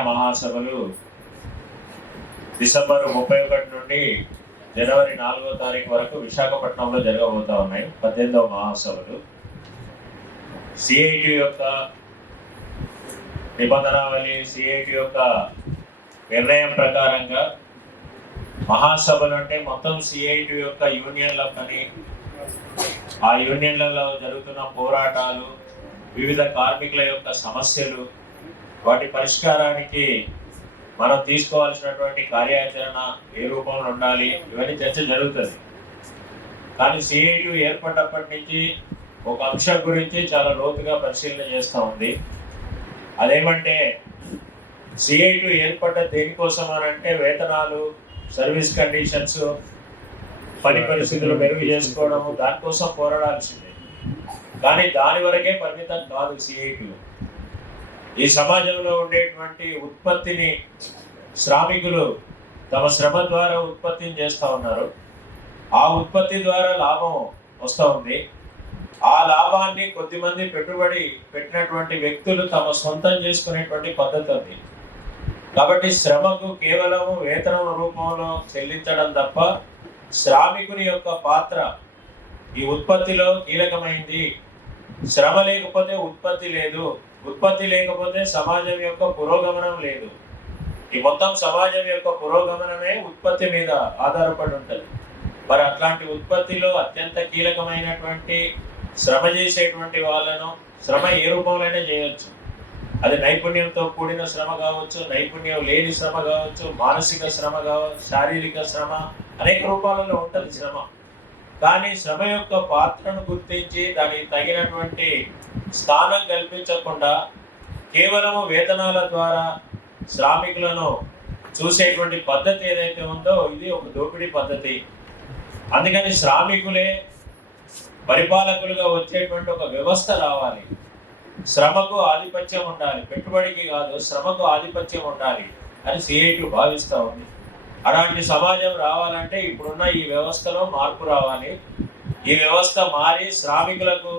మహాసభలు డిసెంబర్ 31 నుండి జనవరి 4వ తారీఖు వరకు విశాఖపట్నంలో జరగబోతా ఉన్నాయి. 18వ మహాసభలు సిఐటి యొక్క నిబంధనావళి, సిఐటి యొక్క నిర్ణయం ప్రకారంగా మహాసభలు అంటే మొత్తం సిఐటి యొక్క యూనియన్ల పని, ఆ యూనియన్లలో జరుగుతున్న పోరాటాలు, వివిధ కార్మికుల యొక్క సమస్యలు, వాటి పరిష్కారానికి మనం తీసుకోవాల్సినటువంటి కార్యాచరణ ఏ రూపంలో ఉండాలి, ఇవన్నీ చర్చ జరుగుతుంది. కానీ సిఐటి ఏర్పడినప్పటి నుంచి ఒక అంశం గురించి చాలా లోతుగా పరిశీలన చేస్తూ ఉంది. అదేమంటే సిఐటి ఏర్పడ్డ దేనికోసం అని అంటే వేతనాలు, సర్వీస్ కండిషన్స్, పని పరిస్థితులు మెరుగు చేసుకోవడం, దానికోసం పోరాడాల్సిందే. కానీ దాని వరకే పరిమితం కాదు సిఐటి. ఈ సమాజంలో ఉండేటువంటి ఉత్పత్తిని శ్రామికులు తమ శ్రమ ద్వారా ఉత్పత్తిని చేస్తూ ఉన్నారు. ఆ ఉత్పత్తి ద్వారా లాభం వస్తూ ఉంది. ఆ లాభాన్ని కొద్దిమంది పెట్టుబడి పెట్టినటువంటి వ్యక్తులు తమ సొంతం చేసుకునేటువంటి పద్ధతి ఉంది. కాబట్టి శ్రమకు కేవలం వేతనం రూపంలో చెల్లించడం తప్ప శ్రామికుని యొక్క పాత్ర ఈ ఉత్పత్తిలో కీలకమైంది. శ్రమ లేకపోతే ఉత్పత్తి లేదు, ఉత్పత్తి లేకపోతే సమాజం యొక్క పురోగమనం లేదు. ఈ మొత్తం సమాజం యొక్క పురోగమనమే ఉత్పత్తి మీద ఆధారపడి ఉంటుంది. మరి అట్లాంటి ఉత్పత్తిలో అత్యంత కీలకమైనటువంటి శ్రమ చేసేటువంటి వాళ్ళను శ్రమ ఏ రూపంలోనే చేయొచ్చు. అది నైపుణ్యంతో కూడిన శ్రమ కావచ్చు, నైపుణ్యం లేని శ్రమ కావచ్చు, మానసిక శ్రమ కావచ్చు, శారీరక శ్రమ, అనేక రూపాలలో ఉంటుంది శ్రమ. కానీ శ్రమ యొక్క పాత్రను గుర్తించి దానికి తగినటువంటి స్థానం కల్పించకుండా కేవలము వేతనాల ద్వారా శ్రామికులను చూసేటువంటి పద్ధతి ఏదైతే ఉందో ఇది ఒక దోపిడీ పద్ధతి. అందుకని శ్రామికులే పరిపాలకులుగా వచ్చేటువంటి ఒక వ్యవస్థ రావాలి. శ్రమకు ఆధిపత్యం ఉండాలి, పెట్టుబడికి కాదు, శ్రమకు ఆధిపత్యం ఉండాలి అని సిఐటి భావిస్తూ ఉంది. అలాంటి సమాజం రావాలంటే ఇప్పుడున్న ఈ వ్యవస్థలో మార్పు రావాలి. ఈ వ్యవస్థ మారి శ్రామికులకు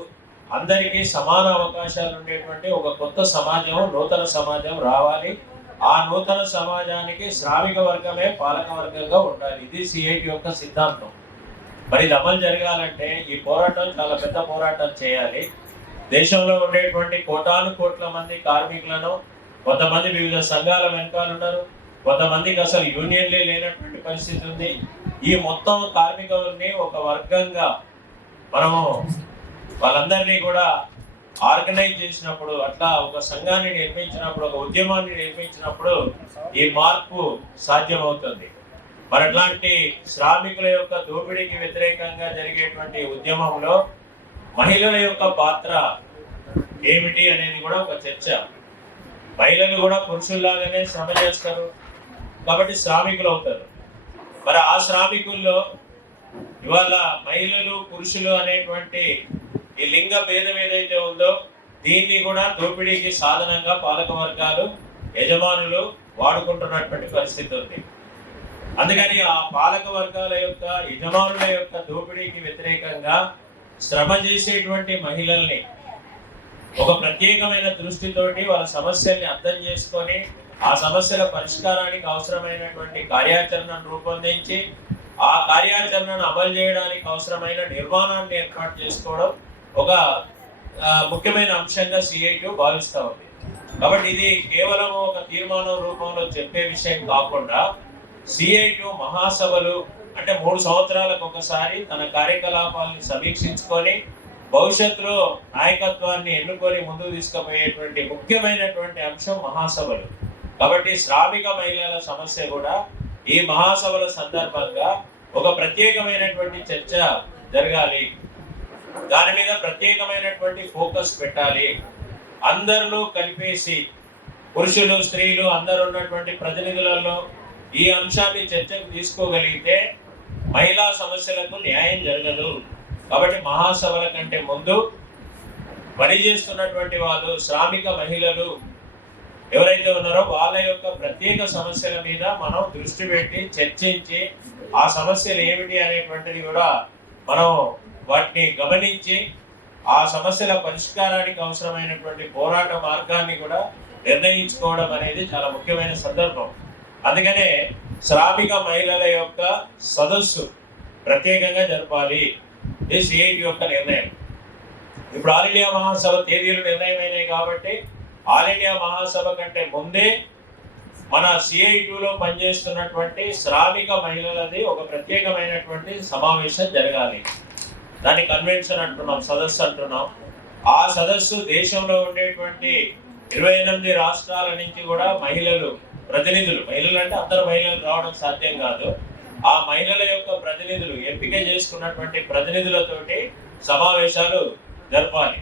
అందరికీ సమాన అవకాశాలు ఉండేటువంటి ఒక కొత్త సమాజం, నూతన సమాజం రావాలి. ఆ నూతన సమాజానికి శ్రామిక వర్గమే పాలక వర్గంగా ఉండాలి. ఇది సిఐటి యొక్క సిద్ధాంతం. మరి ఇది అమలు జరగాలంటే ఈ పోరాటం చాలా పెద్ద పోరాటం చేయాలి. దేశంలో ఉండేటువంటి కోటాను కోట్ల మంది కార్మికులను, కొంతమంది వివిధ సంఘాల వెనకాలన్నారు, కొంతమందికి అసలు యూనియన్లే లేనటువంటి పరిస్థితి ఉంది. ఈ మొత్తం కార్మికుల్ని ఒక వర్గంగా మనము వాళ్ళందరినీ కూడా ఆర్గనైజ్ చేసినప్పుడు, అట్లా ఒక సంఘాన్ని నిర్మించినప్పుడు, ఒక ఉద్యమాన్ని నిర్మించినప్పుడు ఈ మార్పు సాధ్యమవుతుంది. మరి అట్లాంటి శ్రామికుల యొక్క దోపిడీకి వ్యతిరేకంగా జరిగేటువంటి ఉద్యమంలో మహిళల యొక్క పాత్ర ఏమిటి అనేది కూడా ఒక చర్చ. మహిళలు కూడా పురుషుల్లాగానే శ్రమ చేస్తారు కాబట్టి శ్రామికులు అవుతారు. మరి ఆ శ్రామికుల్లో ఇవాళ మహిళలు, పురుషులు అనేటువంటి ఈ లింగ భేదం ఏదైతే ఉందో దీన్ని కూడా దోపిడీకి సాధనంగా పాలక వర్గాలు, యజమానులు వాడుకుంటున్నటువంటి పరిస్థితి ఉంది. అందుకని ఆ పాలక వర్గాల యొక్క, యజమానుల యొక్క దోపిడీకి వ్యతిరేకంగా శ్రమ చేసేటువంటి మహిళల్ని ఒక ప్రత్యేకమైన దృష్టితోటి వాళ్ళ సమస్యల్ని అర్థం చేసుకొని ఆ సమస్యల పరిష్కారానికి అవసరమైనటువంటి కార్యాచరణను రూపొందించి ఆ కార్యాచరణను అమలు చేయడానికి అవసరమైన నిర్మాణాన్ని ఏర్పాటు చేసుకోవడం ఒక ముఖ్యమైన అంశంగా సిఐటి భావిస్తూ ఉంది. కాబట్టి ఇది కేవలం ఒక తీర్మానం రూపంలో చెప్పే విషయం కాకుండా సిఐటి మహాసభలు అంటే 3 సంవత్సరాలకు ఒకసారి తన కార్యకలాపాలను సమీక్షించుకొని భవిష్యత్తులో నాయకత్వాన్ని ఎన్నుకొని ముందుకు తీసుకుపోయేటువంటి ముఖ్యమైనటువంటి అంశం మహాసభలు. కాబట్టి శ్రామిక మహిళల సమస్య కూడా ఈ మహాసభల సందర్భంగా ఒక ప్రత్యేకమైనటువంటి చర్చ జరగాలి. దాని మీద ప్రత్యేకమైనటువంటి ఫోకస్ పెట్టాలి. అందరిలో కలిపేసి పురుషులు, స్త్రీలు అందరూ ఉన్నటువంటి ప్రతినిధులలో ఈ అంశాన్ని చర్చకు తీసుకోగలిగితే మహిళా సమస్యలకు న్యాయం జరగదు. కాబట్టి మహాసభల కంటే ముందు పనిచేస్తున్నటువంటి వాళ్ళు, శ్రామిక మహిళలు ఎవరైతే ఉన్నారో వాళ్ళ యొక్క ప్రత్యేక సమస్యల మీద మనం దృష్టి పెట్టి చర్చించి ఆ సమస్యలు ఏమిటి అనేటువంటిది కూడా మనం వాటిని గమనించి ఆ సమస్యల పరిష్కారానికి అవసరమైనటువంటి పోరాట మార్గాన్ని కూడా నిర్ణయించుకోవడం అనేది చాలా ముఖ్యమైన సందర్భం. అందుకనే శ్రామిక మహిళల యొక్క సదస్సు ప్రత్యేకంగా జరపాలి, ఇది సిఐటి యొక్క నిర్ణయం. ఇప్పుడు ఆల్ ఇండియా మహాసభ తేదీలు నిర్ణయమైనాయి కాబట్టి ఆల్ ఇండియా మహాసభ కంటే ముందే మన సిఐటిలో పనిచేస్తున్నటువంటి శ్రామిక మహిళలది ఒక ప్రత్యేకమైనటువంటి సమావేశం జరగాలి. దాన్ని కన్వెన్షన్ అంటున్నాం, సదస్సు అంటున్నాం. ఆ సదస్సు దేశంలో ఉండేటువంటి 28 రాష్ట్రాల నుంచి కూడా మహిళలు మహిళలు అంటే అందరు మహిళలు రావడం సాధ్యం కాదు. ఆ మహిళల యొక్క ప్రతినిధులు ఎంపిక చేసుకున్నటువంటి ప్రతినిధులతోటి సమావేశాలు జరపాలి.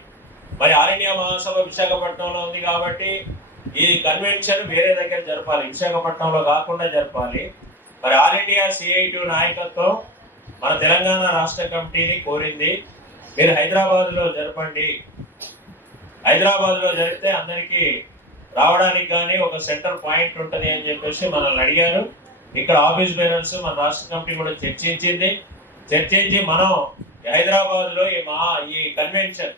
మరి ఆల్ ఇండియా మహాసభ విశాఖపట్నంలో ఉంది కాబట్టి ఈ కన్వెన్షన్ వేరే దగ్గర జరపాలి, విశాఖపట్నంలో కాకుండా జరపాలి. మరి ఆల్ ఇండియా సిఐటి నాయకత్వం మన తెలంగాణ రాష్ట్ర కమిటీని కోరింది, మీరు హైదరాబాద్లో జరపండి. హైదరాబాద్లో జరిగితే అందరికీ రావడానికి కానీ ఒక సెంటర్ పాయింట్ ఉంటుంది అని చెప్పేసి మనల్ని అడిగారు. ఇక్కడ ఆఫీస్ బేరర్స్ మన రాష్ట్ర కమిటీ కూడా చర్చించి మనం హైదరాబాద్లో ఈ కన్వెన్షన్,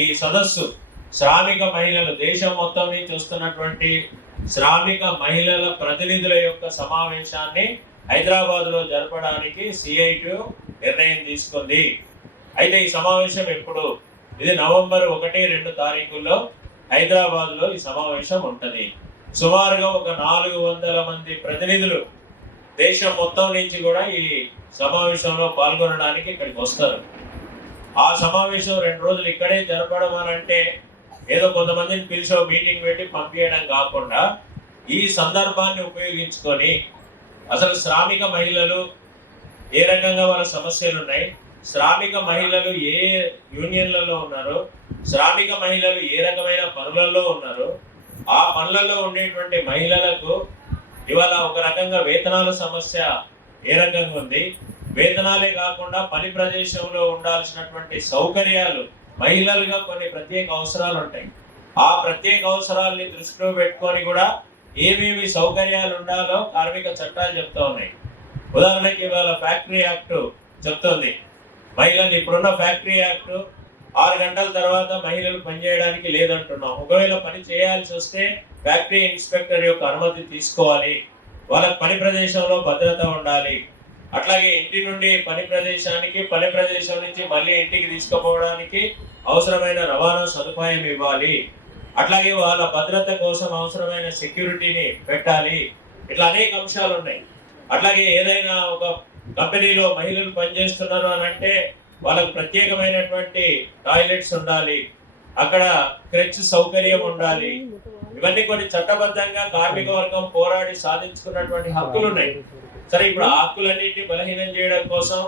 ఈ సదస్సు శ్రామిక మహిళలు దేశం మొత్తం నుంచి వస్తున్నటువంటి శ్రామిక మహిళల ప్రతినిధుల యొక్క సమావేశాన్ని హైదరాబాద్లో జరపడానికి సిఐటి నిర్ణయం తీసుకుంది. అయితే ఈ సమావేశం ఎప్పుడు? ఇది నవంబర్ 1-2 తారీఖుల్లో హైదరాబాద్లో ఈ సమావేశం ఉంటుంది. సుమారుగా ఒక 400 మంది ప్రతినిధులు దేశం మొత్తం నుంచి కూడా ఈ సమావేశంలో పాల్గొనడానికి ఇక్కడికి వస్తారు. ఆ సమావేశం 2 రోజులు ఇక్కడే జరపడం అని అంటే ఏదో కొంతమందిని పిలిచి మీటింగ్ పెట్టి పంపించడం కాకుండా ఈ సందర్భాన్ని ఉపయోగించుకొని అసలు శ్రామిక మహిళలు ఏ రకంగా వాళ్ళ సమస్యలు ఉన్నాయి, శ్రామిక మహిళలు ఏ యూనియన్లలో ఉన్నారు, శ్రామిక మహిళలు ఏ రకమైన పనులలో ఉన్నారు, ఆ పనులలో ఉండేటువంటి మహిళలకు ఇవాళ ఒక రకంగా వేతనాల సమస్య ఏ రకంగా ఉంది, వేతనాలే కాకుండా పని ప్రదేశంలో ఉండాల్సినటువంటి సౌకర్యాలు, మహిళలుగా కొన్ని ప్రత్యేక అవసరాలు ఉంటాయి. ఆ ప్రత్యేక అవసరాలని దృష్టిలో పెట్టుకొని కూడా ఏమేమి సౌకర్యాలు ఉండాలో కార్మిక చట్టాలు చెప్తా ఉన్నాయి. ఉదాహరణకి ఇవాళ ఫ్యాక్టరీ యాక్ట్ చెప్తుంది మహిళలు, ఇప్పుడున్న ఫ్యాక్టరీ యాక్ట్ 6 గంటల తర్వాత మహిళలు పనిచేయడానికి లేదంటున్నాం. ఒకవేళ పని చేయాల్సి వస్తే ఫ్యాక్టరీ ఇన్స్పెక్టర్ యొక్క అనుమతి తీసుకోవాలి, వాళ్ళకి పని ప్రదేశంలో భద్రత ఉండాలి. అట్లాగే ఇంటి నుండి పని ప్రదేశానికి, పని ప్రదేశం నుంచి మళ్ళీ ఇంటికి తీసుకుపోవడానికి అవసరమైన రవాణా సదుపాయం ఇవ్వాలి. అట్లాగే వాళ్ళ భద్రత కోసం అవసరమైన సెక్యూరిటీని పెట్టాలి. ఇట్లా అనేక అంశాలు ఉన్నాయి. అట్లాగే ఏదైనా ఒక కంపెనీలో మహిళలు పనిచేస్తున్నారు అని అంటే వాళ్ళకు ప్రత్యేకమైనటువంటి టాయిలెట్స్ ఉండాలి, అక్కడ క్రెచ్ సౌకర్యం ఉండాలి. ఇవన్నీ కొన్ని చట్టబద్ధంగా కార్మిక వర్గం పోరాడి సాధించుకున్నటువంటి హక్కులు ఉన్నాయి. సరే, ఇప్పుడు ఆ హక్కులన్నింటినీ బలహీనం చేయడం కోసం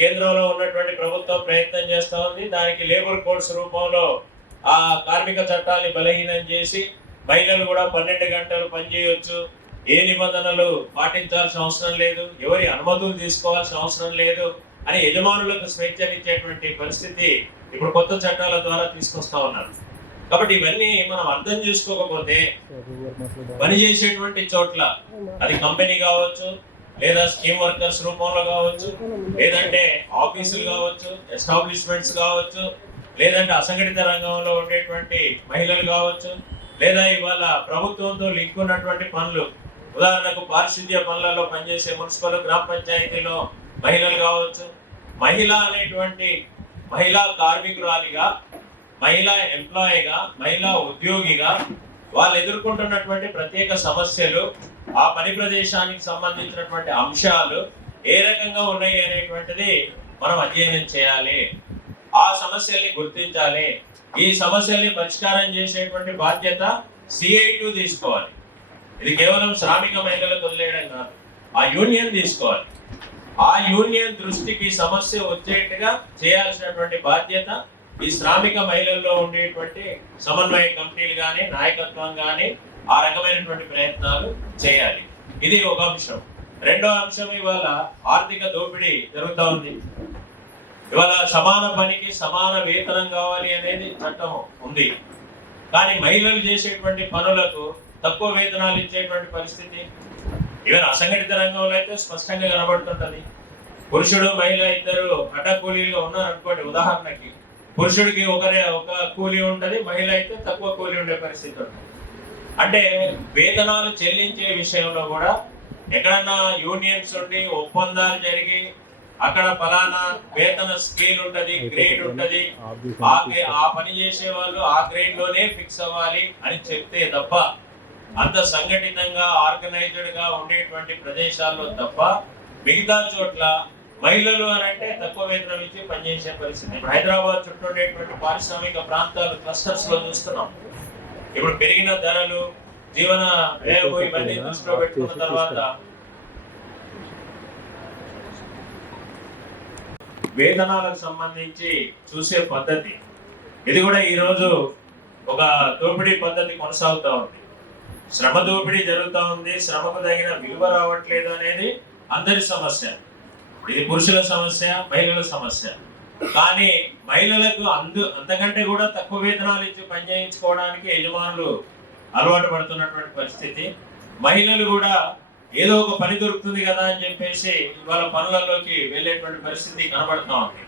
కేంద్రంలో ఉన్నటువంటి ప్రభుత్వం ప్రయత్నం చేస్తూ ఉంది. దానికి లేబర్ కోడ్స్ రూపంలో ఆ కార్మిక చట్టాన్ని బలహీనం చేసి మహిళలు కూడా 12 గంటలు పనిచేయొచ్చు, ఏ నిబంధనలు పాటించాల్సిన అవసరం లేదు, ఎవరి అనుమతులు తీసుకోవాల్సిన అవసరం లేదు అని యజమానులకు స్వేచ్ఛనిచ్చేటువంటి పరిస్థితి ఇప్పుడు కొత్త చట్టాల ద్వారా తీసుకొస్తా ఉన్నారు. కాబట్టి ఇవన్నీ మనం అర్థం చేసుకోకపోతే పనిచేసేటువంటి చోట్ల, అది కంపెనీ కావచ్చు, లేదా స్కీమ్ వర్కర్స్ రూపంలో కావచ్చు, లేదంటే ఆఫీసులు కావచ్చు, ఎస్టాబ్లిష్మెంట్స్ కావచ్చు, లేదంటే అసంఘటిత రంగంలో ఉండేటువంటి మహిళలు కావచ్చు, లేదా ఇవాళ ప్రభుత్వంతో లింక్ ఉన్నటువంటి పనులు, ఉదాహరణకు పారిశుద్ధ్య పనులలో పనిచేసే మున్సిపల్, గ్రామ పంచాయతీలో మహిళలు కావచ్చు. మహిళ అనేటువంటి మహిళా కార్మికురాలిగా, మహిళా ఎంప్లాయీగా, మహిళా ఉద్యోగిగా వాళ్ళు ఎదుర్కొంటున్నటువంటి ప్రత్యేక సమస్యలు, ఆ పని ప్రదేశానికి సంబంధించినటువంటి అంశాలు ఏ రకంగా ఉన్నాయి అనేటువంటిది మనం అధ్యయనం చేయాలి. ఆ సమస్యల్ని గుర్తించాలి. ఈ సమస్యల్ని పరిష్కారం చేసేటువంటి బాధ్యత సిఐటి తీసుకోవాలి. ఇది కేవలం శ్రామిక మహిళలకు వదిలేయడం కాదు, ఆ యూనియన్ తీసుకోవాలి. ఆ యూనియన్ దృష్టికి సమస్య వచ్చేట్టుగా చేయాల్సినటువంటి బాధ్యత ఈ శ్రామిక మహిళల్లో ఉండేటువంటి సమన్వయ కమిటీలు కానీ, నాయకత్వం కానీ ఆ రకమైనటువంటి ప్రయత్నాలు చేయాలి. ఇది ఒక అంశం. రెండో అంశం, ఇవాళ ఆర్థిక దోపిడీ జరుగుతూ ఉంది. ఇవాళ సమాన పనికి సమాన వేతనం కావాలి అనేది చట్టం ఉంది, కానీ మహిళలు చేసేటువంటి పనులకు తక్కువ వేతనాలు ఇచ్చేటువంటి పరిస్థితి. ఈవెన్ అసంఘటిత రంగంలో అయితే స్పష్టంగా కనబడుతుంటది. పురుషుడు మహిళ ఇద్దరు కూలీలుగా ఉన్నారనుకోండి, ఉదాహరణకి పురుషుడికి ఒక కూలీ ఉంటది, మహిళ అయితే తక్కువ కూలీ ఉండే పరిస్థితి ఉంటుంది. అంటే వేతనాలు చెల్లించే విషయంలో కూడా ఎక్కడన్నా యూనియన్స్ ఉండి ఒప్పందాలు జరిగి అక్కడ ఫలానా వేతన స్కేల్ ఉంటది, గ్రేడ్ ఉంటది, ఆ పని చేసే వాళ్ళు ఆ గ్రేడ్ లోనే ఫిక్స్ అవ్వాలి అని చెప్తే తప్ప, అంత సంఘటితంగా ఆర్గనైజ్డ్ గా ఉండేటువంటి ప్రదేశాల్లో తప్ప మిగతా చోట్ల మహిళలు అని అంటే తక్కువ వేతనం ఇచ్చి పనిచేసే పరిస్థితి. ఇప్పుడు హైదరాబాద్ చుట్టూ ఉండేటువంటి పారిశ్రామిక ప్రాంతాలు క్లస్టర్స్ లో చూస్తున్నాం. ఇప్పుడు పెరిగిన ధరలు, జీవన వ్యయం ఇవన్నీ దృష్టిలో పెట్టుకున్న తర్వాత వేతనాలకు సంబంధించి చూసే పద్ధతి ఇది కూడా ఈరోజు ఒక దోపిడీ పద్ధతి కొనసాగుతూ ఉంది. శ్రమ దోపిడీ జరుగుతూ ఉంది, శ్రమకు తగిన విలువ రావట్లేదు అనేది అందరి సమస్య. ఇది పురుషుల సమస్య, మహిళల సమస్య. కానీ మహిళలకు అంతకంటే కూడా తక్కువ వేతనాలు ఇచ్చి పనిచేయించుకోవడానికి యజమానులు అలవాటు పడుతున్నటువంటి పరిస్థితి. మహిళలు కూడా ఏదో ఒక పని దొరుకుతుంది కదా అని చెప్పేసి వాళ్ళ పనులలోకి వెళ్ళేటువంటి పరిస్థితి కనబడుతూ ఉంది.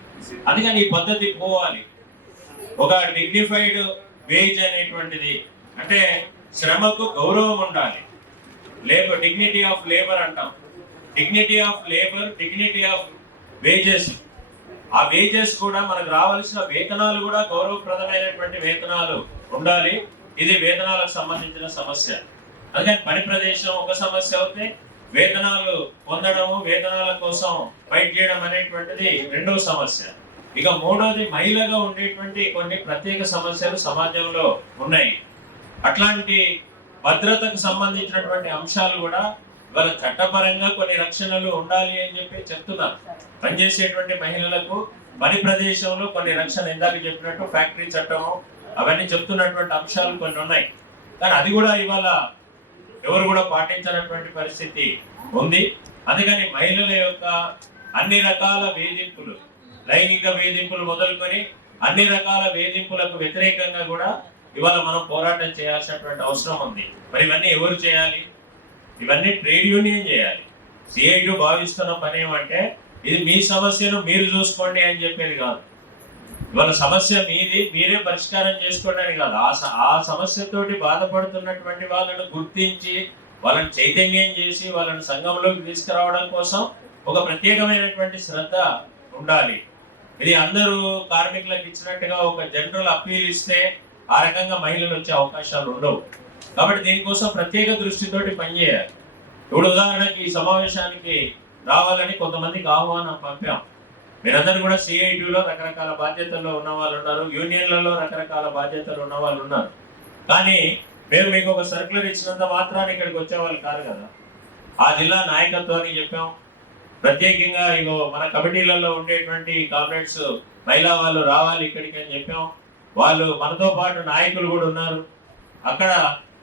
అందుకని ఈ పద్ధతి పోవాలి. ఒక డిగ్నిఫైడ్ వేజ్ అనేటువంటిది, అంటే శ్రమకు గౌరవం ఉండాలి. లేబర్, డిగ్నిటీ ఆఫ్ లేబర్ అంటాం. Dignity of labour, dignity of wages. ఆ వేజెస్ కూడా మనకు రావాల్సిన వేతనాలు కూడా గౌరవప్రదమైనటువంటి వేతనాలు ఉండాలి. ఇది వేతనాలకు సంబంధించిన సమస్య. అందుకని పని ప్రదేశం ఒక సమస్య అవుతే, వేతనాలు పొందడము, వేతనాల కోసం ఫైట్ చేయడం అనేటువంటిది రెండవ సమస్య. ఇక మూడోది, మహిళగా ఉండేటువంటి కొన్ని ప్రత్యేక సమస్యలు సమాజంలో ఉన్నాయి. అట్లాంటి భద్రతకు సంబంధించినటువంటి అంశాలు కూడా ఇవాళ చట్టపరంగా కొన్ని రక్షణలు ఉండాలి అని చెప్పి చెప్తున్నారు. పనిచేసేటువంటి మహిళలకు పని ప్రదేశంలో కొన్ని రక్షణ, ఇందాక చెప్పినట్టు ఫ్యాక్టరీ చట్టము అవన్నీ చెప్తున్నటువంటి అంశాలు కొన్ని ఉన్నాయి. కానీ అది కూడా ఇవాళ ఎవరు కూడా పాటించినటువంటి పరిస్థితి ఉంది. అందుకని మహిళల యొక్క అన్ని రకాల వేధింపులు, లైంగిక వేధింపులు మొదలుకొని అన్ని రకాల వేధింపులకు వ్యతిరేకంగా కూడా ఇవాళ మనం పోరాటం చేయాల్సినటువంటి అవసరం ఉంది. మరి ఇవన్నీ ఎవరు చేయాలి? ఇవన్నీ ట్రేడ్ యూనియన్ చేయాలి. సిఐటి భావిస్తున్న పని ఏమంటే, ఇది మీ సమస్యను మీరు చూసుకోండి అని చెప్పేది కాదు. ఇవాళ సమస్య మీది, మీరే పరిష్కారం చేసుకోండి అని కాదు. ఆ సమస్యతోటి బాధపడుతున్నటువంటి వాళ్ళను గుర్తించి వాళ్ళని చైతన్యం చేసి వాళ్ళని సంఘంలోకి తీసుకురావడం కోసం ఒక ప్రత్యేకమైనటువంటి శ్రద్ధ ఉండాలి. ఇది అందరూ కార్మికులకు ఇచ్చినట్టుగా ఒక జనరల్ అప్పీల్ ఇస్తే ఆ రకంగా మహిళలు వచ్చే అవకాశాలు ఉండవు. కాబట్టి దీనికోసం ప్రత్యేక దృష్టితోటి పనిచేయాలి. ఇప్పుడు ఉదాహరణకి ఈ సమావేశానికి రావాలని కొంతమందికి ఆహ్వానం పంపాం. మీరందరూ కూడా సిఐటిలో రకరకాల బాధ్యతల్లో ఉన్న వాళ్ళు ఉన్నారు, యూనియన్లలో రకరకాల బాధ్యతలు ఉన్న వాళ్ళు ఉన్నారు. కానీ మేము మీకు ఒక సర్క్యులర్ ఇచ్చినంత మాత్రాన్ని ఇక్కడికి వచ్చేవాళ్ళు కాదు కదా. ఆ జిల్లా నాయకత్వానికి చెప్పాం. ప్రత్యేకంగా ఇగో మన కమిటీలలో ఉండేటువంటి కామ్రేడ్స్, మహిళా వాళ్ళు రావాలి ఇక్కడికి అని చెప్పాం. వాళ్ళు మనతో పాటు నాయకులు కూడా ఉన్నారు. అక్కడ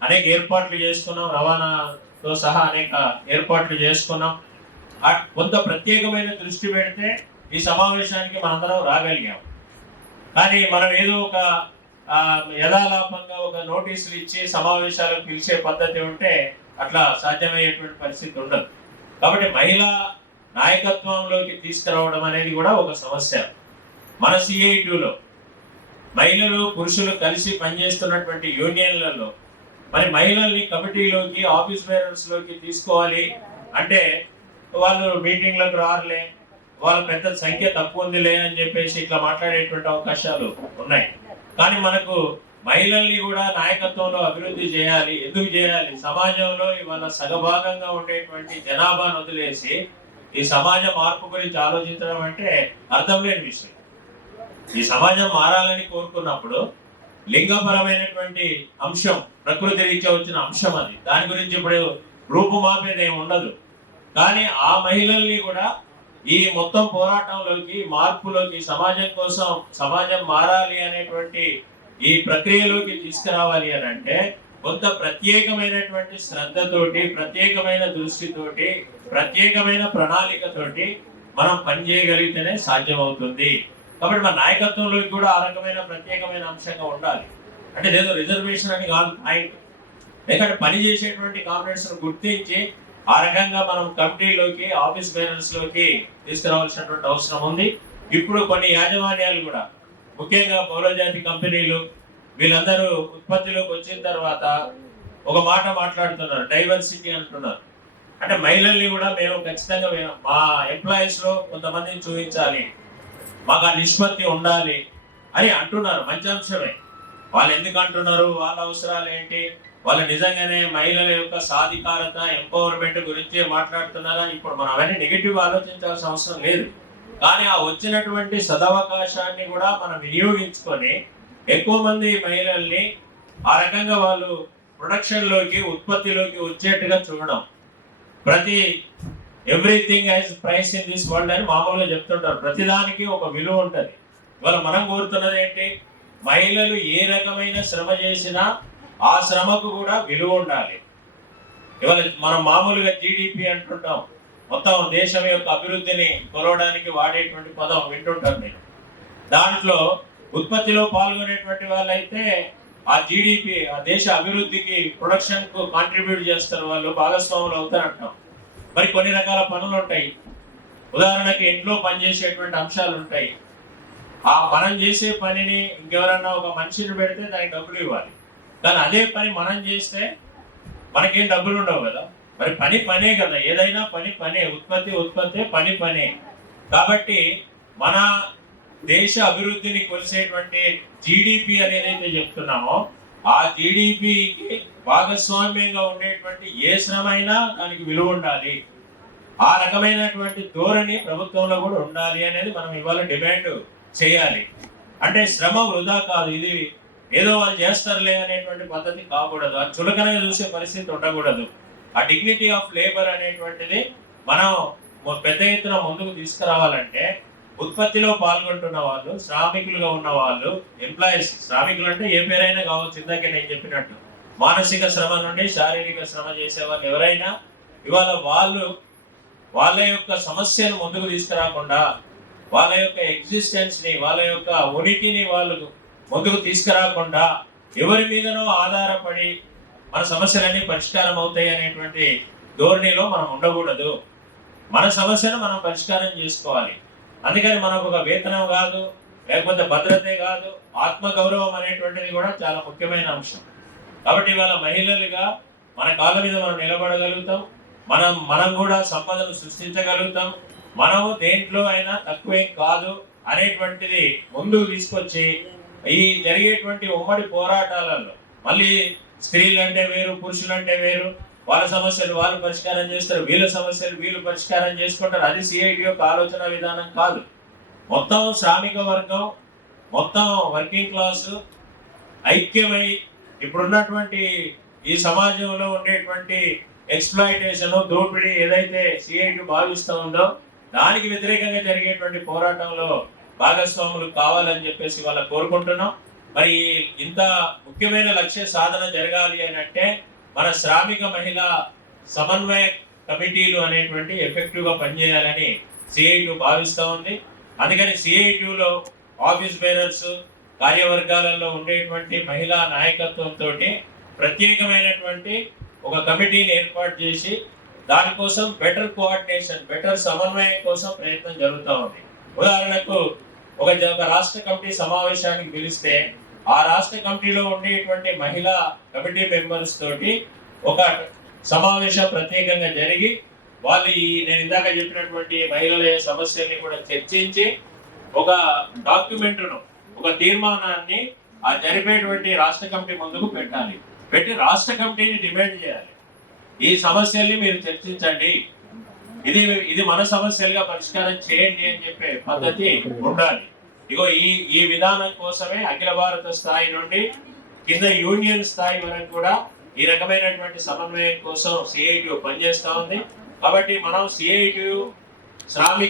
అనేక ఏర్పాట్లు చేసుకున్నాం, రవాణాతో సహా అనేక ఏర్పాట్లు చేసుకున్నాం. కొంత ప్రత్యేకమైన దృష్టి పెడితే ఈ సమావేశానికి మనందరం రాగలిగాం. కానీ మనం ఏదో ఒక యథాలాపంగా ఒక నోటీసులు ఇచ్చి సమావేశాలకు పిలిచే పద్ధతి ఉంటే అట్లా సాధ్యమయ్యేటువంటి పరిస్థితి ఉండదు. కాబట్టి మహిళా నాయకత్వంలోకి తీసుకురావడం అనేది కూడా ఒక సమస్య. మన సిఐటిలో మహిళలు పురుషులు కలిసి పనిచేస్తున్నటువంటి యూనియన్లలో మరి మహిళల్ని కమిటీలోకి, ఆఫీస్ బేరర్స్ లోకి తీసుకోవాలి అంటే వాళ్ళు మీటింగ్లకు రారులే, వాళ్ళ పెద్ద సంఖ్య తక్కువ ఉందిలే అని చెప్పేసి ఇట్లా మాట్లాడేటువంటి అవకాశాలు ఉన్నాయి. కానీ మనకు మహిళల్ని కూడా నాయకత్వంలో అభివృద్ధి చేయాలి. ఎందుకు చేయాలి? సమాజంలో ఇవాళ సగభాగంగా ఉండేటువంటి జనాభాను వదిలేసి ఈ సమాజ మార్పు గురించి ఆలోచించడం అంటే అర్థం లేని విషయం. ఈ సమాజం మారాలని కోరుకున్నప్పుడు లింగపరమైనటువంటి అంశం ప్రకృతి రీత్యా వచ్చిన అంశం అది. దాని గురించి ఇప్పుడు రూపుమాపేది ఏమి ఉండదు. కానీ ఆ మహిళల్ని కూడా ఈ మొత్తం పోరాటంలోకి, మార్పులోకి, సమాజం కోసం, సమాజం మారాలి అనేటువంటి ఈ ప్రక్రియలోకి తీసుకురావాలి అని అంటే కొంత ప్రత్యేకమైనటువంటి శ్రద్ధతోటి, ప్రత్యేకమైన దృష్టితోటి, ప్రత్యేకమైన ప్రణాళికతోటి మనం పనిచేయగలిగితేనే సాధ్యమవుతుంది. కాబట్టి మన నాయకత్వంలోకి కూడా ఆ రకమైన ప్రత్యేకమైన అంశంగా ఉండాలి. అంటే ఏదో రిజర్వేషన్ అని కాదు పాయింట్. లేకపోతే పని చేసేటువంటి కామ్రేడ్స్ గుర్తించి ఆ రకంగా మనం కమిటీలోకి, ఆఫీస్ బేరర్స్ లోకి తీసుకురావాల్సినటువంటి అవసరం ఉంది. ఇప్పుడు కొన్ని యాజమాన్యాలు కూడా, ముఖ్యంగా పౌరజాతి కంపెనీలు, వీళ్ళందరూ ఉత్పత్తిలోకి వచ్చిన తర్వాత ఒక మాట మాట్లాడుతున్నారు, డైవర్సిటీ అంటున్నారు. అంటే మహిళల్ని కూడా మేము ఖచ్చితంగా మా ఎంప్లాయీస్ లో కొంతమందిని చూపించాలి, మాకు ఆ నిష్పత్తి ఉండాలి అని అంటున్నారు. మంచి అంశమే. వాళ్ళు ఎందుకు అంటున్నారు, వాళ్ళ అవసరాలు ఏంటి, వాళ్ళు నిజంగానే మహిళల యొక్క సాధికారత ఎంపవర్మెంట్ గురించి మాట్లాడుతున్నారా? ఇప్పుడు మనం అవన్నీ నెగిటివ్ ఆలోచించాల్సిన అవసరం లేదు. కానీ ఆ వచ్చినటువంటి సదవకాశాన్ని కూడా మనం వినియోగించుకొని ఎక్కువ మంది మహిళల్ని ఆ రకంగా వాళ్ళు ప్రొడక్షన్ లోకి, ఉత్పత్తిలోకి వచ్చేట్టుగా చూడడం. ప్రతి everything has price in this world అని మామూలుగా చెప్తుంటారు. ప్రతిదానికి ఒక విలువ ఉంటుంది. ఇవాళ మనం కోరుతున్నది ఏంటి, మహిళలు ఏ రకమైన శ్రమ చేసినా ఆ శ్రమకు కూడా విలువ ఉండాలి. ఇవాళ మనం మామూలుగా జీడిపి అంటుంటాం, మొత్తం దేశం యొక్క అభివృద్ధిని కొలవడానికి వాడేటువంటి పదం వింటుంటారు నేను. దాంట్లో ఉత్పత్తిలో పాల్గొనేటువంటి వాళ్ళైతే ఆ జీడిపి, ఆ దేశ అభివృద్ధికి, ప్రొడక్షన్ కు కాంట్రిబ్యూట్ చేస్తారు, వాళ్ళు భాగస్వాములు అవుతారంటాం. మరి కొన్ని రకాల పనులు ఉంటాయి. ఉదాహరణకి ఇంట్లో పనిచేసేటువంటి అంశాలు ఉంటాయి. ఆ మనం చేసే పనిని ఇంకెవరన్నా ఒక మనిషిని పెడితే దానికి డబ్బులు ఇవ్వాలి. కానీ అదే పని మనం చేస్తే మనకేం డబ్బులు ఉండవు కదా. మరి పని పనే కదా, ఏదైనా పని పనే, ఉత్పత్తి పనే. కాబట్టి మన దేశ అభివృద్ధిని కొలిసేటువంటి జీడిపి అనేది చెప్తున్నామో ఆ జీడిపికి భాగస్వామ్యంగా ఉండేటువంటి ఏ శ్రమ అయినా దానికి విలువ ఉండాలి. ఆ రకమైనటువంటి ధోరణి ప్రభుత్వంలో కూడా ఉండాలి అనేది మనం ఇవాళ డిమాండ్ చేయాలి. అంటే శ్రమ వృధా కాదు, ఇది ఏదో వాళ్ళు చేస్తారులే అనేటువంటి పద్ధతి కాకూడదు, అది చులకనగా చూసే పరిస్థితి ఉండకూడదు. ఆ డిగ్నిటీ ఆఫ్ లేబర్ అనేటువంటిది మనం పెద్ద ఎత్తున ముందుకు తీసుకురావాలంటే ఉత్పత్తిలో పాల్గొంటున్న వాళ్ళు, శ్రామికులుగా ఉన్న వాళ్ళు, ఎంప్లాయీస్, శ్రామికులు అంటే ఏ పేరైనా కావచ్చు. ఇందాకే నేను చెప్పినట్టు మానసిక శ్రమ నుండి శారీరక శ్రమ చేసే వాళ్ళు ఎవరైనా ఇవాళ వాళ్ళ యొక్క సమస్యను ముందుకు తీసుకురాకుండా, వాళ్ళ యొక్క ఎగ్జిస్టెన్స్ ని, వాళ్ళ యొక్క ఉనికిని వాళ్ళు ముందుకు తీసుకురాకుండా ఎవరి మీదనో ఆధారపడి మన సమస్యలన్నీ పరిష్కారం అవుతాయి అనేటువంటి ధోరణిలో మనం ఉండకూడదు. మన సమస్యను మనం పరిష్కారం చేసుకోవాలి. అందుకని మనకు ఒక వేతనం కాదు, లేకపోతే భద్రతే కాదు, ఆత్మగౌరవం అనేటువంటిది కూడా చాలా ముఖ్యమైన అంశం. కాబట్టి ఇవాళ మహిళలుగా మన కాళ్ళ మీద మనం నిలబడగలుగుతాం, మనం కూడా సంపదను సృష్టించగలుగుతాం, మనము దేంట్లో అయినా తక్కువేం కాదు అనేటువంటిది ముందుకు తీసుకొచ్చి ఈ జరిగేటువంటి ఉమ్మడి పోరాటాలలో మళ్ళీ స్త్రీలు అంటే వేరు, పురుషులు అంటే వేరు, వాళ్ళ సమస్యలు వాళ్ళు పరిష్కారం చేస్తారు, వీళ్ళ సమస్యలు వీళ్ళు పరిష్కారం చేసుకుంటారు. అది సిఐటి యొక్క ఆలోచన విధానం కాదు. మొత్తం శ్రామిక వర్గం, మొత్తం వర్కింగ్ క్లాసు ఐక్యమై ఇప్పుడున్నటువంటి ఈ సమాజంలో ఉండేటువంటి ఎక్స్ప్లాయిటేషన్, దోపిడీ ఏదైతే సిఐటి భావిస్తూ ఉందో దానికి వ్యతిరేకంగా జరిగేటువంటి పోరాటంలో భాగస్వాములు కావాలని చెప్పేసి వాళ్ళ కోరుకుంటున్నాం. మరి ఇంత ముఖ్యమైన లక్ష్య సాధన జరగాలి అని అంటే మన శ్రామిక మహిళా సమన్వయ కమిటీలు అనేటువంటి ఎఫెక్టివ్ గా పనిచేయాలని సిఐటి భావిస్తూ ఉంది. అందుకని సిఐటిలో ఆఫీస్ బేరర్స్, కార్యవర్గాలలో ఉండేటువంటి మహిళా నాయకత్వంతో ప్రత్యేకమైనటువంటి ఒక కమిటీని ఏర్పాటు చేసి దానికోసం బెటర్ కోఆర్డినేషన్, బెటర్ సమన్వయం కోసం ప్రయత్నం జరుగుతూ ఉంది. ఉదాహరణకు ఒక రాష్ట్ర కమిటీ సమావేశానికి పిలిస్తే ఆ రాష్ట్ర కమిటీలో ఉండేటువంటి మహిళా కమిటీ మెంబర్స్ తోటి ఒక సమావేశం ప్రత్యేకంగా జరిగి వాళ్ళు నేను ఇందాక చెప్పినటువంటి మహిళల సమస్యల్ని కూడా చర్చించి ఒక డాక్యుమెంట్ను, ఒక తీర్మానాన్ని ఆ జరిపేటువంటి రాష్ట్ర కమిటీ ముందుకు పెట్టాలి. పెట్టి రాష్ట్ర కమిటీని డిమాండ్ చేయాలి, ఈ సమస్యల్ని మీరు చర్చించండి, ఇది మన సమస్యలుగా పరిష్కారం చేయండి అని చెప్పే పద్ధతి ఉండాలి. ఇగో ఈ విధానం కోసమే అఖిల భారత స్థాయి నుండి కింద యూనియన్ స్థాయి వరకు కూడా ఈ రకమైనటువంటి సమన్వయం కోసం సిఐటి పనిచేస్తా ఉంది. కాబట్టి మనం సిఐటి శ్రామిక